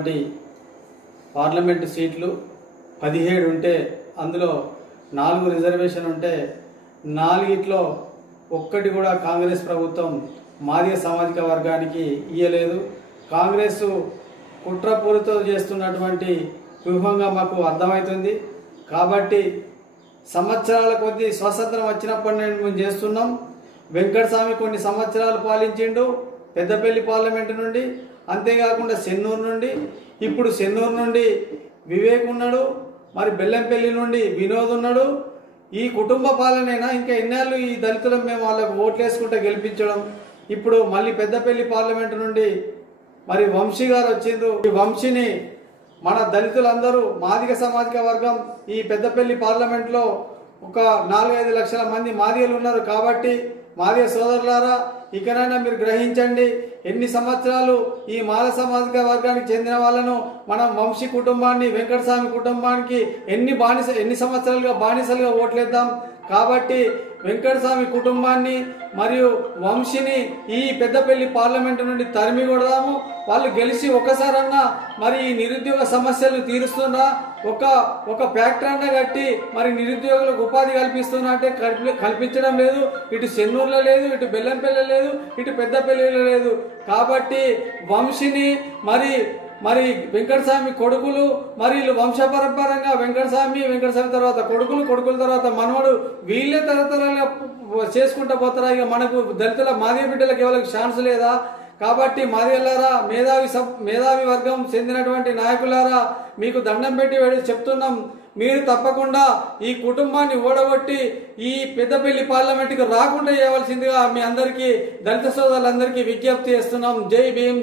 ఉన్నటువంటి పార్లమెంటు సీట్లు 17 ఉంటే అందులో 4 రిజర్వేషన్ ఉంటే 4ట్లో ఒక్కటి కూడా కాంగ్రెస్ ప్రభుత్వం మాదిగ సామాజిక వర్గానికి ఇయ్యలేదు. కాంగ్రెస్ కుట్రపూరితో చేస్తున్నటువంటి వ్యూహంగా మాకు అర్థమవుతుంది. కాబట్టి సంవత్సరాల కొద్దీ స్వాతంత్రం వచ్చినప్పటి నుండి మేము చేస్తున్నాం. వెంకటస్వామి కొన్ని సంవత్సరాలు పాలించిండు పెద్దపల్లి పార్లమెంటు నుండి, అంతేకాకుండా చెన్నూరు నుండి, ఇప్పుడు చెన్నూరు నుండి వివేక్ ఉన్నాడు, మరి బెల్లంపల్లి నుండి వినోద్ ఉన్నాడు. ఈ కుటుంబ పాలనైనా ఇంకా ఎన్నేళ్ళు ఈ దళితులను మేము వాళ్ళకు ఓట్లు వేసుకుంటే గెలిపించడం. ఇప్పుడు మళ్ళీ పెద్దపల్లి పార్లమెంటు నుండి మరి వంశీ గారు వచ్చిండ్రు. ఈ వంశీని మన దళితులందరూ మాదిగ సామాజిక వర్గం ఈ పెద్దపల్లి పార్లమెంట్లో ఒక 4-5 లక్షల మంది మాదిగలు ఉన్నారు. కాబట్టి మాదిగ సోదరులారా, ఇకనైనా మీరు గ్రహించండి. ఎన్ని సంవత్సరాలు ఈ మాల సామాజిక వర్గానికి చెందిన వాళ్ళను మనం వంశీ కుటుంబాన్ని, వెంకటస్వామి కుటుంబానికి ఎన్ని సంవత్సరాలుగా బానిసలుగా ఓట్లేద్దాం. కాబట్టి వెంకటస్వామి కుటుంబాన్ని మరియు వంశీని ఈ పెద్దపల్లి పార్లమెంటు నుండి తరిమి కొడదాము. వాళ్ళు గెలిచి ఒకసారన్నా మరి ఈ నిరుద్యోగ సమస్యలను తీరుస్తున్నా, ఒక ఫ్యాక్టరీ అన్నా కట్టి మరి నిరుద్యోగులకు ఉపాధి కల్పిస్తున్నా అంటే కల్పించడం లేదు. ఇటు చెన్నూరులో లేదు, ఇటు బెల్లంపల్లి లేదు, ఇటు పెద్దపల్లిలో లేదు. కాబట్టి వంశీని మరి వెంకటస్వామి కొడుకులు మరి వీళ్ళు వంశపరంపరంగా వెంకటస్వామి తర్వాత కొడుకుల తర్వాత మనవడు వీళ్ళే తరతరాలుగా చేసుకుంటూ పోతారా? ఇక మనకు దళితుల మాదిగ బిడ్డలకు ఎవరికి ఛాన్స్ లేదా? కాబట్టి మాదిగలారా, మేధావి వర్గం చెందినటువంటి నాయకులారా, మీకు దండం పెట్టి చెప్తున్నాం. మీరు తప్పకుండా ఈ కుటుంబాన్ని ఓడగొట్టి ఈ పెద్దపల్లి పార్లమెంటుకు రాకుండా చేయవలసిందిగా మీ అందరికీ దళిత సోదరులందరికీ విజ్ఞప్తి చేస్తున్నాం. జై భీమ్.